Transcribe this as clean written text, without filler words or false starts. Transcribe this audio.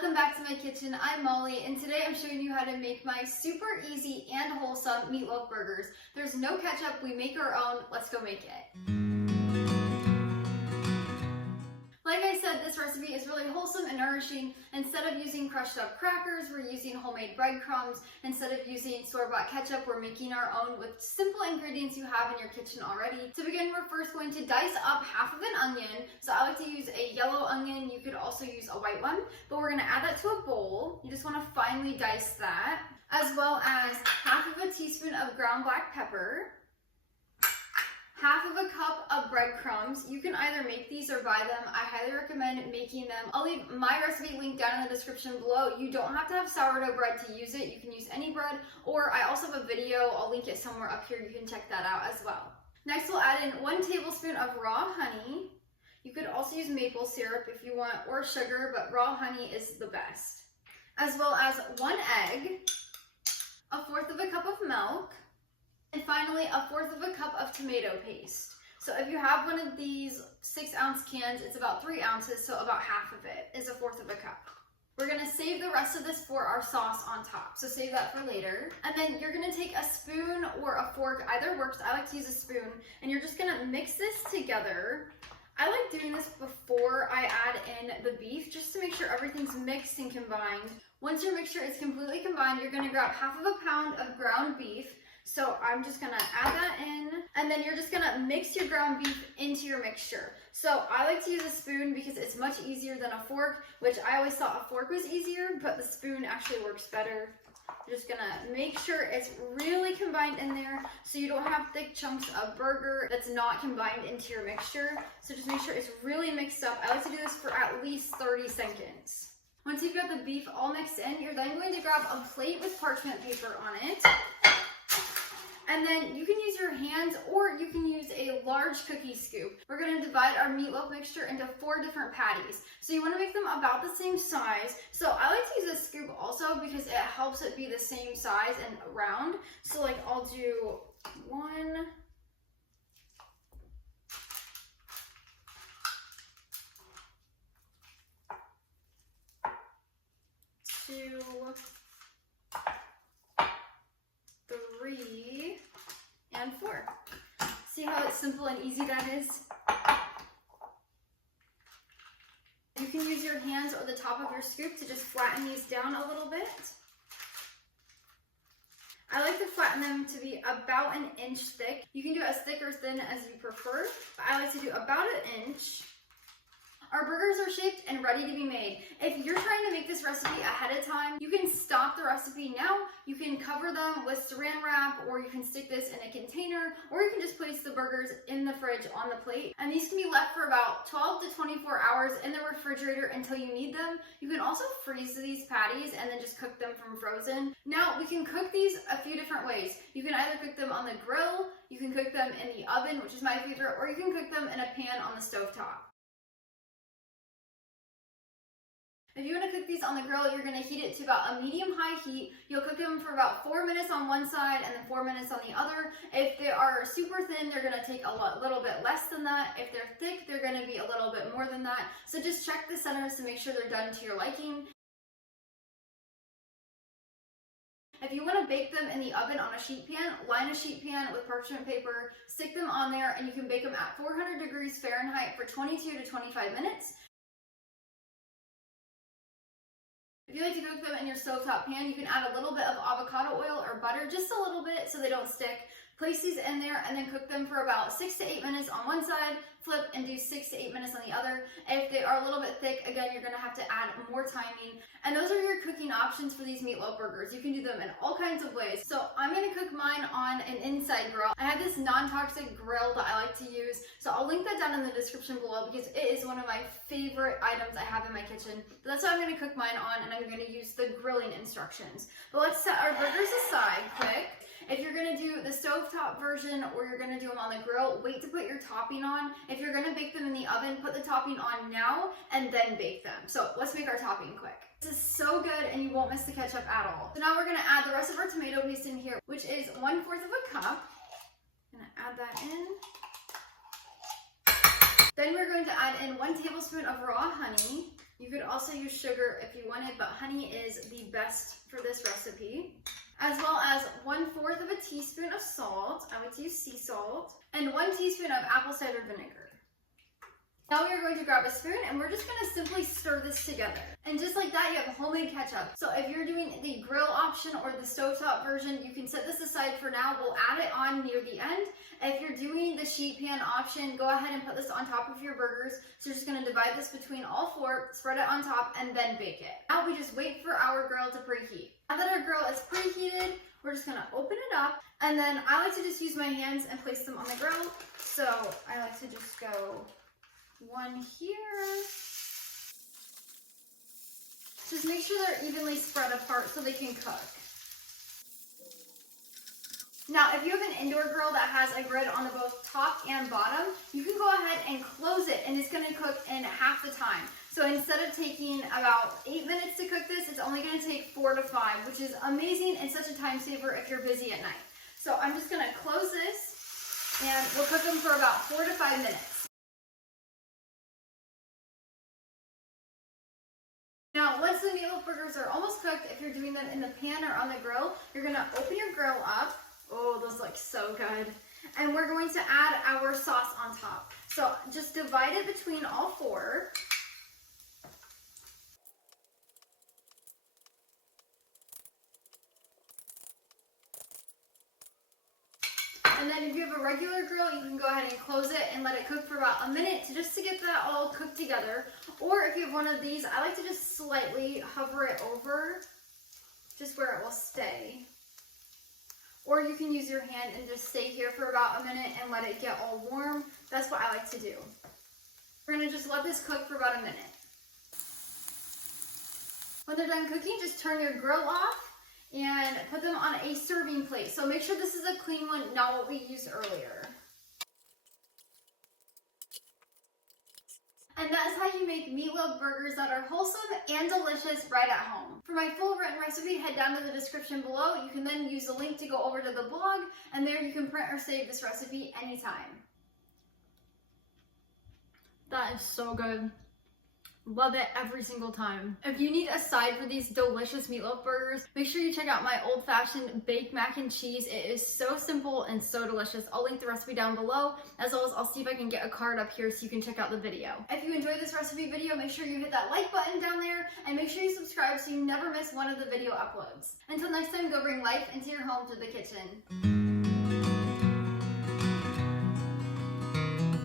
Welcome back to my kitchen. I'm Molly, and today I'm showing you how to make my super easy and wholesome meatloaf burgers. There's no ketchup, we make our own. Let's go make it. Like I said, this recipe is really wholesome and nourishing. Instead of using crushed up crackers, we're using homemade breadcrumbs. Instead of using store-bought ketchup, we're making our own with simple ingredients you have in your kitchen already. To begin, we're first going to dice up half of an onion. So I like to use a yellow onion. You could also use a white one, but we're gonna add that to a bowl. You just wanna finely dice that, as well as half of a teaspoon of ground black pepper, half of a cup of breadcrumbs. You can either make these or buy them. I highly recommend making them. I'll leave my recipe link down in the description below. You don't have to have sourdough bread to use it. You can use any bread, or I also have a video. I'll link it somewhere up here. You can check that out as well. Next, we'll add in 1 tablespoon of raw honey. You could also use maple syrup if you want, or sugar, but raw honey is the best. As well as 1 egg, 1/4 of a cup of milk, and finally, 1/4 of a cup of tomato paste. So if you have one of these 6-ounce cans, it's about 3 ounces, so about half of it is 1/4 of a cup. We're gonna save the rest of this for our sauce on top, so save that for later. And then you're gonna take a spoon or a fork, either works. I like to use a spoon, and you're just gonna mix this together. I like doing this before I add in the beef, just to make sure everything's mixed and combined. Once your mixture is completely combined, you're gonna grab half of a pound of ground beef. So I'm just gonna add that in, and then you're just gonna mix your ground beef into your mixture. So I like to use a spoon because it's much easier than a fork, which I always thought a fork was easier, but the spoon actually works better. You're just gonna make sure it's really combined in there so you don't have thick chunks of burger that's not combined into your mixture. So just make sure it's really mixed up. I like to do this for at least 30 seconds. Once you've got the beef all mixed in, you're then going to grab a plate with parchment paper on it. And then you can use your hands, or you can use a large cookie scoop. We're gonna divide our meatloaf mixture into 4 different patties. So you wanna make them about the same size. So I like to use a scoop also because it helps it be the same size and round. So like I'll do 1, 2, 3, and 4. See how simple and easy that is? You can use your hands or the top of your scoop to just flatten these down a little bit. I like to flatten them to be about 1 inch thick. You can do as thick or thin as you prefer, but I like to do about 1 inch. Our burgers are shaped and ready to be made. If you're trying to make this recipe ahead of time, you can stop the recipe now. You can cover them with saran wrap, or you can stick this in a container, or you can just place the burgers in the fridge on the plate. And these can be left for about 12 to 24 hours in the refrigerator until you need them. You can also freeze these patties and then just cook them from frozen. Now, we can cook these a few different ways. You can either cook them on the grill, you can cook them in the oven, which is my favorite, or you can cook them in a pan on the stovetop. If you want to cook these on the grill, you're going to heat it to about a medium-high heat. You'll cook them for about 4 minutes on one side and then 4 minutes on the other. If they are super thin, they're going to take a little bit less than that. If they're thick, they're going to be a little bit more than that. So just check the centers to make sure they're done to your liking. If you want to bake them in the oven on a sheet pan, line a sheet pan with parchment paper, stick them on there, and you can bake them at 400 degrees Fahrenheit for 22 to 25 minutes. If you like to cook them in your stovetop pan, you can add a little bit of avocado oil or butter, just a little bit so they don't stick. Place these in there and then cook them for about 6 to 8 minutes on one side, flip and do 6 to 8 minutes on the other. If they are a little bit thick, again, you're gonna have to add more timing. And those are your cooking options for these meatloaf burgers. You can do them in all kinds of ways. So I'm gonna cook mine on an inside grill. I have this non-toxic grill that I like to use. So I'll link that down in the description below because it is one of my favorite items I have in my kitchen. But that's what I'm gonna cook mine on, and I'm gonna use the grilling instructions. But let's set our burgers aside quick. If you're gonna do the stovetop version or you're gonna do them on the grill, wait to put your topping on. If you're gonna bake them in the oven, put the topping on now and then bake them. So let's make our topping quick. This is so good and you won't miss the ketchup at all. So now we're gonna add the rest of our tomato paste in here, which is 1/4 of a cup. I'm gonna add that in. Then we're going to add in 1 tablespoon of raw honey, You could also use sugar if you wanted, but honey is the best for this recipe. As well as 1/4 of a teaspoon of salt. I like to use sea salt. And 1 teaspoon of apple cider vinegar. Now we are going to grab a spoon and we're just going to simply stir this together. And just like that, you have homemade ketchup. So if you're doing the grill option or the stovetop version, you can set this aside for now. We'll add it on near the end. If you're doing the sheet pan option, go ahead and put this on top of your burgers. So you're just going to divide this between all 4, spread it on top, and then bake it. Now we just wait for our grill to preheat. Now that our grill is preheated, we're just going to open it up. And then I like to just use my hands and place them on the grill. So I like to just go 1 here. Just make sure they're evenly spread apart so they can cook. Now, if you have an indoor grill that has a grid on both top and bottom, you can go ahead and close it and it's going to cook in half the time. So instead of taking about 8 minutes to cook this, it's only going to take 4 to 5, which is amazing and such a time saver if you're busy at night. So I'm just going to close this and we'll cook them for about 4 to 5 minutes. Now, once the meatloaf burgers are almost cooked, if you're doing them in the pan or on the grill, you're going to open your grill up. Oh, those look so good. And we're going to add our sauce on top. So just divide it between all 4. And then if you have a regular grill, you can go ahead and close it and let it cook for about a minute just to get that all cooked together. Or if you have one of these, I like to just slightly hover it over, just where it will stay. Or you can use your hand and just stay here for about a minute and let it get all warm. That's what I like to do. We're going to just let this cook for about a minute. When they're done cooking, just turn your grill off and put them on a serving plate. So make sure this is a clean one, not what we used earlier. And that is how you make meatloaf burgers that are wholesome and delicious right at home. For my full written recipe, head down to the description below. You can then use the link to go over to the blog, and there you can print or save this recipe anytime. That is so good. Love it every single time. If you need a side for these delicious meatloaf burgers, make sure you check out my old-fashioned baked mac and cheese. It is so simple and so delicious. I'll link the recipe down below, as well as I'll see if I can get a card up here so you can check out the video. If you enjoyed this recipe video, make sure you hit that like button down there, and make sure you subscribe so you never miss one of the video uploads. Until next time, go bring life into your home through the kitchen.